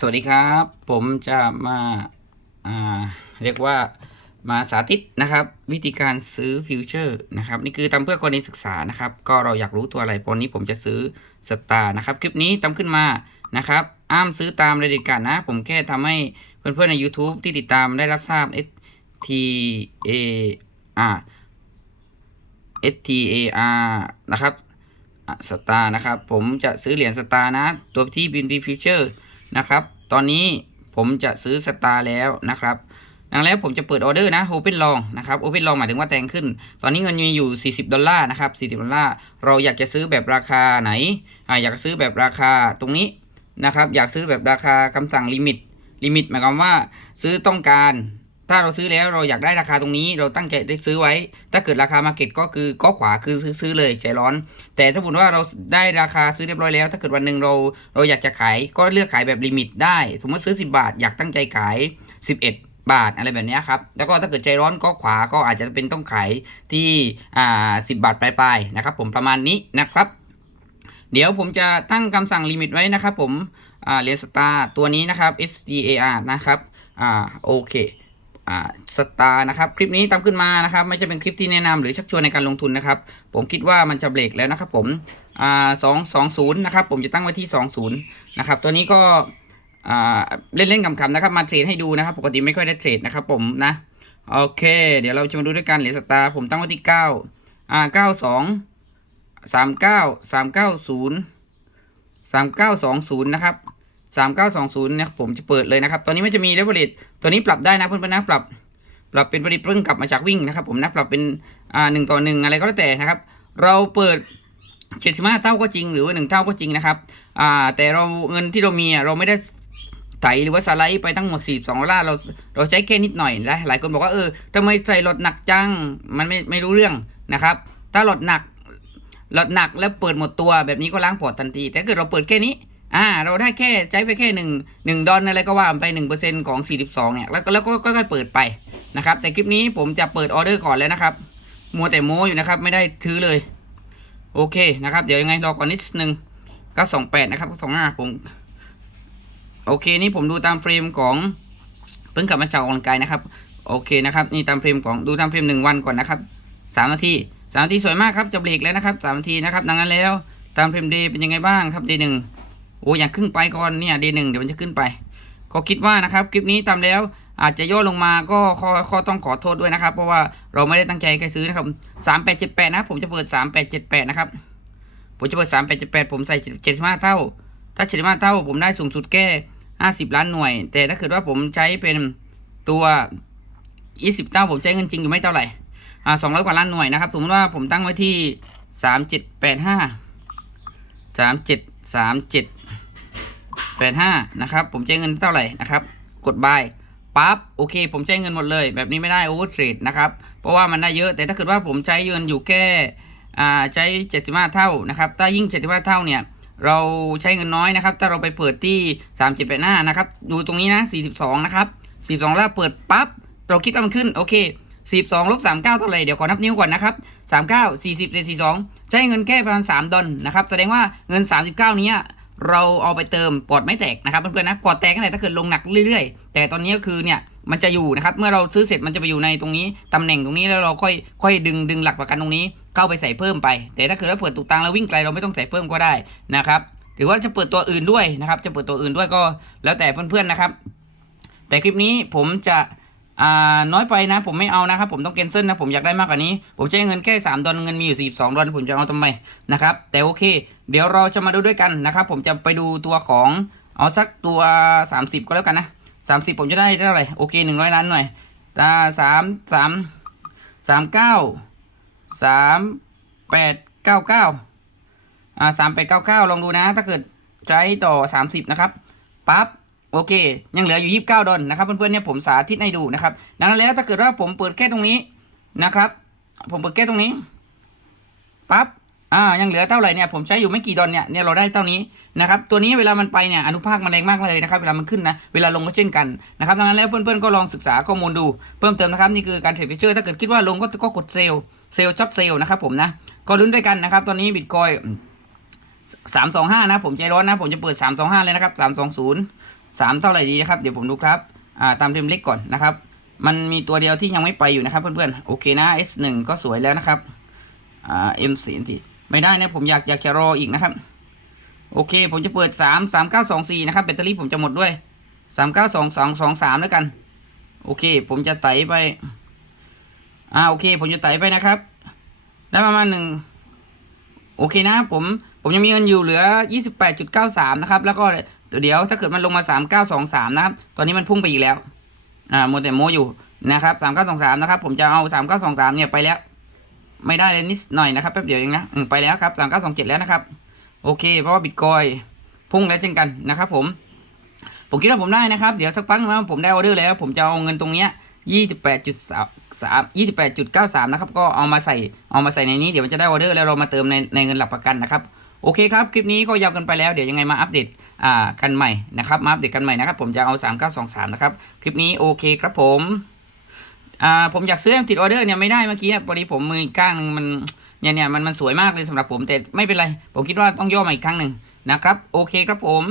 สวัสดีครับ ผมจะมาาเรียกว่ามาสาธิตนะครับ วิธีการซื้อฟิวเจอร์นะครับนี่คือทำเพื่อกรณีศึกษานะครับ ก็เราอยากรู้ตัวอะไรวันนี้ผมจะซื้อสตาร์นะครับ คลิปนี้ทำขึ้นมานะครับ อ้ามซื้อตามเลยด็ดขาดนะ ผมแค่ทำให้เพื่อนๆใน YouTube ที่ติดตามได้รับทราบ S T A R S T A R นะครับสตาร์นะครับ ผมจะซื้อเหรียญสตาร์นะ ตัวที่บินบีฟิวเจอร์ นะครับ ตอนนี้ผมจะซื้อสตาร์แล้วนะครับดังแล้วผมจะเปิดออเดอร์นะโอเพนลองนะครับโอเพนลองหมายถึงว่าแตงขึ้น ตอนนี้เงินมีอยู่ 40 ดอลลาร์นะครับ 40 ดอลลาร์ เราอยากจะซื้อแบบราคาไหนอ่าอยากซื้อแบบราคาตรงนี้นะครับ อยากซื้อแบบราคาคำสั่งลิมิต ลิมิตหมายความว่าซื้อต้องการ ถ้าเราซื้อแล้วเราอยากได้ราคาตรงนี้เราตั้งใจได้ซื้อไว้ ถ้าเกิดราคามาเก็ตก็คือก็ขวาคือซื้อซื้อเลยใจร้อน แต่ถ้าสมมติว่าเราได้ราคาซื้อเรียบร้อยแล้ว ถ้าเกิดวันหนึ่งเราเราอยากจะขายก็เลือกขายแบบลิมิตได้ สมมติซื้อ 10 บาท อยากตั้งใจขาย 11บาทอะไรแบบนี้ครับ แล้วก็ถ้าเกิดใจร้อนก็ขวาก็อาจจะเป็นต้องขายที่อ่า10บาทปลายๆนะครับ ผมประมาณนี้นะครับ เดี๋ยวผมจะตั้งคำสั่งลิมิตไว้นะครับ ผมอ่าเรียนสตาร์ตัวนี้นะครับ S D A R นะครับอ่าโอเค สตาร์นะครับ คลิปนี้ตามขึ้นมานะครับ ไม่จะเป็นคลิปที่แนะนำหรือชักชวนในการลงทุนนะครับ ผมคิดว่ามันจะเบรกแล้วนะครับ ผมสองสองศูนย์นะครับ ผมจะตั้งไว้ที่สองศูนย์นะครับ ตัวนี้ก็เล่นๆขำๆนะครับ มาเทรดให้ดูนะครับ ปกติไม่ค่อยได้เทรดนะครับ ผมนะ โอเค เดี๋ยวเราจะมาดูด้วยกันเหรียญสตาร์ผมตั้งไว้ที่เก้าอ่าเก้าสองสามเก้าสามเก้าศูนย์สามเก้าสองศูนย์นะครับ สามเก้าสองศูนย์เนี่ยผมจะเปิดเลยนะครับ ตอนนี้ไม่จะมีเลเวลเลตตัวนี้ปรับได้นะเพื่อนๆนะปรับ ปรับเป็นผลิตเพิ่งกลับมาจากวิ่งนะครับ ผมนะปรับเป็นอ่าหนึ่งต่อหนึ่งอะไรก็แล้วแต่นะครับ เราเปิดเจ็ดสิบห้าเท่าก็จริงหรือว่าหนึ่งเท่าก็จริงนะครับอ่าแต่เราเงินที่เรามีอะเราไม่ได้ไถหรือว่าสไลด์ไปทั้งหมดสี่สองล้านเราเราใช้แค่นิดหน่อยและหลายคนบอกว่าเออทำไมใส่รถหนักจังมันไม่ไม่รู้เรื่องนะครับ ถ้ารถหนักรถหนักแล้วเปิดหมดตัวแบบนี้ก็ล้างพอร์ตทันที แต่ถ้าเกิดเราเปิดแค่นี้ อ่าเราได้แค่ใช้ไปแค่หนึ่งหนึ่งดอลอะไรก็ว่าไปหนึ่งเปอร์เซ็นของสี่สิบสองเนี่ยแล้วก็แล้วก็ก็เปิดไปนะครับ แต่คลิปนี้ผมจะเปิดออเดอร์ก่อนแล้วนะครับ มัวแต่โม้อยู่นะครับ ไม่ได้ถือเลย โอเคนะครับ เดี๋ยวยังไงรอก่อนนิดนึงก็สองแปดนะครับก็สองห้าผมโอเคนี่ผมดูตามเฟรมของเพิ่งกลับมาจากออกกำลังกายนะครับ โอเคนะครับนี่ตามเฟรมของดูตามเฟรมหนึ่งวันก่อนนะครับสามนาทีสามนาทีสวยมากครับจะเบรกแล้วนะครับสามนาทีนะครับดังนั้นแล้วตามเฟรมเดย์เป็นยังไงบ้างครับเดย์หนึ่ง โอ้อยากขึ้นไปก่อนเนี่ย D หนึ่งเดี๋ยวมันจะขึ้นไป ก็คิดว่านะครับคลิปนี้ตามแล้วอาจจะย่อลงมาก็ข้อข้อต้องขอโทษด้วยนะครับ เพราะว่าเราไม่ได้ตั้งใจแค่ซื้อนะครับสามแปดเจ็ดแปดนะผมจะเปิดสามแปดเจ็ดแปดนะครับผมจะเปิดสามแปดเจ็ดแปดผมใส่เจ็ดสิบห้าเท่า ถ้าเจ็ดสิบห้าเท่า ผมได้สูงสุดแค่ห้าสิบล้านหน่วย แต่ถ้าเกิดว่าผมใช้เป็นตัวยี่สิบเท่าผมใช้เงินจริงอยู่ไม่เท่าไหร่อ่าสองร้อยกว่าล้านหน่วยนะครับ สมมติว่าผมตั้งไว้ที่สามเจ็ดแปดห้าสามเจ็ดสามเจ็ด แปดห้านะครับ ผมใช้เงินเท่าไหร่นะครับ กดบายปั๊บโอเค ผมใช้เงินหมดเลย แบบนี้ไม่ได้โอเวอร์เทรดนะครับ เพราะว่ามันได้เยอะแต่ถ้าเกิดว่าผมใช้เงินอยู่แค่อ่าใช้เจ็ดสิบห้าเท่านะครับ ถ้ายิ่งเจ็ดสิบห้าเท่าเนี่ยเราใช้เงินน้อยนะครับ ถ้าเราไปเปิดที่สามเจ็ดแปดห้านะครับ ดูตรงนี้นะสี่สิบสองนะครับสี่สองแล้วเปิดปั๊บเราคิดว่ามันขึ้นโอเคสี่สองลบสามเก้าเท่าไหร่เดี๋ยวขอนับนิ้วก่อนนะครับสามเก้าสี่สิบเจ็ดสี่สองใช้เงินแค่ประมาณสามดอลนะครับ แสดงว่าเงินสามสิบเก้านี้ เราเอาไปเติมปอดไม่แตกนะครับเพื่อนๆนะปอดแตกกันไหนถ้าเกิดลงหนักเรื่อยๆ แต่ตอนนี้ก็คือเนี่ยมันจะอยู่นะครับ เมื่อเราซื้อเสร็จมันจะไปอยู่ในตรงนี้ตำแหน่งตรงนี้แล้วเราค่อยค่อยดึงดึงหลักประกันตรงนี้ เข้าไปใส่เพิ่มไป แต่ถ้าเกิดว่าเปิดตุกตังแล้ววิ่งไกลเราไม่ต้องใส่เพิ่มก็ได้นะครับหรือว่าจะเปิดตัวอื่นด้วยนะครับ จะเปิดตัวอื่นด้วยก็แล้วแต่เพื่อนๆนะครับ แต่คลิปนี้ผมจะอ่าน้อยไปนะ ผมไม่เอานะครับ ผมต้องแคนเซิลนะ ผมอยากได้มากกว่านี้ ผมใช้เงินแค่ 3 ดอลเงินมีอยู่ 42 ดอลผมจะเอาทำไมนะครับ แต่โอเค เดี๋ยวเราจะมาดูด้วยกันนะครับ ผมจะไปดูตัวของเอาสักตัว 30 ก็แล้วกันนะ 30 ผมจะได้เท่าไหร่โอเค 100 ล้านหน่อยตาสามสามสามเก้าสามแปดเก้าเก้าอ่าสามแปดเก้าเก้าลองดูนะ ถ้าเกิดใช้ต่อ 30 นะครับปั๊บโอเค ยังเหลืออยู่ 29 ดอลนะครับ เพื่อนๆเนี่ยผมสาธิตให้ดูนะครับ ดังนั้นแล้วถ้าเกิดว่าผมเปิดแค่ตรงนี้นะครับ ผมเปิดแค่ตรงนี้ปั๊บ อ่ายังเหลือเท่าไหร่เนี่ยผมใช้อยู่ไม่กี่ดอลเนี่ยเนี่ยเราได้เท่านี้นะครับตัวนี้เวลามันไปเนี่ยอนุภาคมันแรงมากเลยนะครับเวลามันขึ้นนะเวลาลงก็เช่นกันนะครับดังนั้นแล้วเพื่อนๆก็ลองศึกษาข้อมูลดูเพิ่มเติมนะครับนี่คือการเทรดฟิเจอร์ถ้าเกิดคิดว่าลงก็ก็กดเซลล์เซลล์ช็อตเซลล์นะครับผมนะก็ลุ้นด้วยกันนะครับตอนนี้บิตคอยสามสองห้านะผมใจร้อนนะผมจะเปิดสามสองห้าเลยนะครับสามสองศูนย์สามเท่าไหร่ดีนะครับเดี๋ยวผมดูครับอ่าตามเทมเล็กก่อนนะครับมันมีตัวเดียวที่ยังไม่ไปอยู่นะครับเพื่อนๆโอเคนะ S1 ก็สวยแล้วนะครับอ่า M4 ที่ ไม่ได้นะผมอยากอยากจะรออีกนะครับ โอเค ผมจะเปิดสามสามเก้าสองสี่นะครับแบตเตอรี่ผมจะหมดด้วยสามเก้าสองสองสองสามแล้วกัน โอเค ผมจะไต่ไป อ่าโอเค ผมจะไต่ไปนะครับได้ประมาณหนึ่งโอเคนะผมผมยังมีเงินอยู่เหลือยี่สิบแปดจุดเก้าสามนะครับ แล้วก็เดี๋ยวถ้าเกิดมันลงมาสามเก้าสองสามนะครับ ตอนนี้มันพุ่งไปอีกแล้ว อ่าโมแต่โมอยู่นะครับสามเก้าสองสามนะครับ ผมจะเอาสามเก้าสองสามเนี่ยไปแล้ว ไม่ได้เลยนิดหน่อยนะครับแป๊บเดียวเองนะไปแล้วครับสามเก้าสองเจ็ดแล้วนะครับ โอเค เพราะว่าบิตคอยพุ่งแล้วเช่นกันนะครับผม ผมคิดว่าผมได้นะครับ เดี๋ยวสักพักนึงผมได้ออเดอร์แล้ว ผมจะเอาเงินตรงเนี้ยยี่สิบแปดจุดสามสามยี่สิบแปดจุดเก้าสามนะครับ ก็เอามาใส่เอามาใส่ในนี้เดี๋ยวมันจะได้ออเดอร์แล้วเรามาเติมในในเงินหลักประกันนะครับโอเคครับ คลิปนี้ก็ยาวกันไปแล้ว เดี๋ยวยังไงมาอัปเดตอ่ากันใหม่นะครับ มาอัปเดตกันใหม่นะครับ ผมจะเอาสามเก้าสองสามนะครับ คลิปนี้โอเคครับผม อ่าผมอยากซื้อให้มันติดออเดอร์เนี่ยไม่ได้เมื่อกี้พอดีผมมือข้างหนึงมันเนี่ยเนี่ยมันมันสวยมากเลยสำหรับผมแต่ไม่เป็นไร ผมคิดว่าต้องย่อมาอีกครั้งหนึ่งนะครับ โอเคครับผม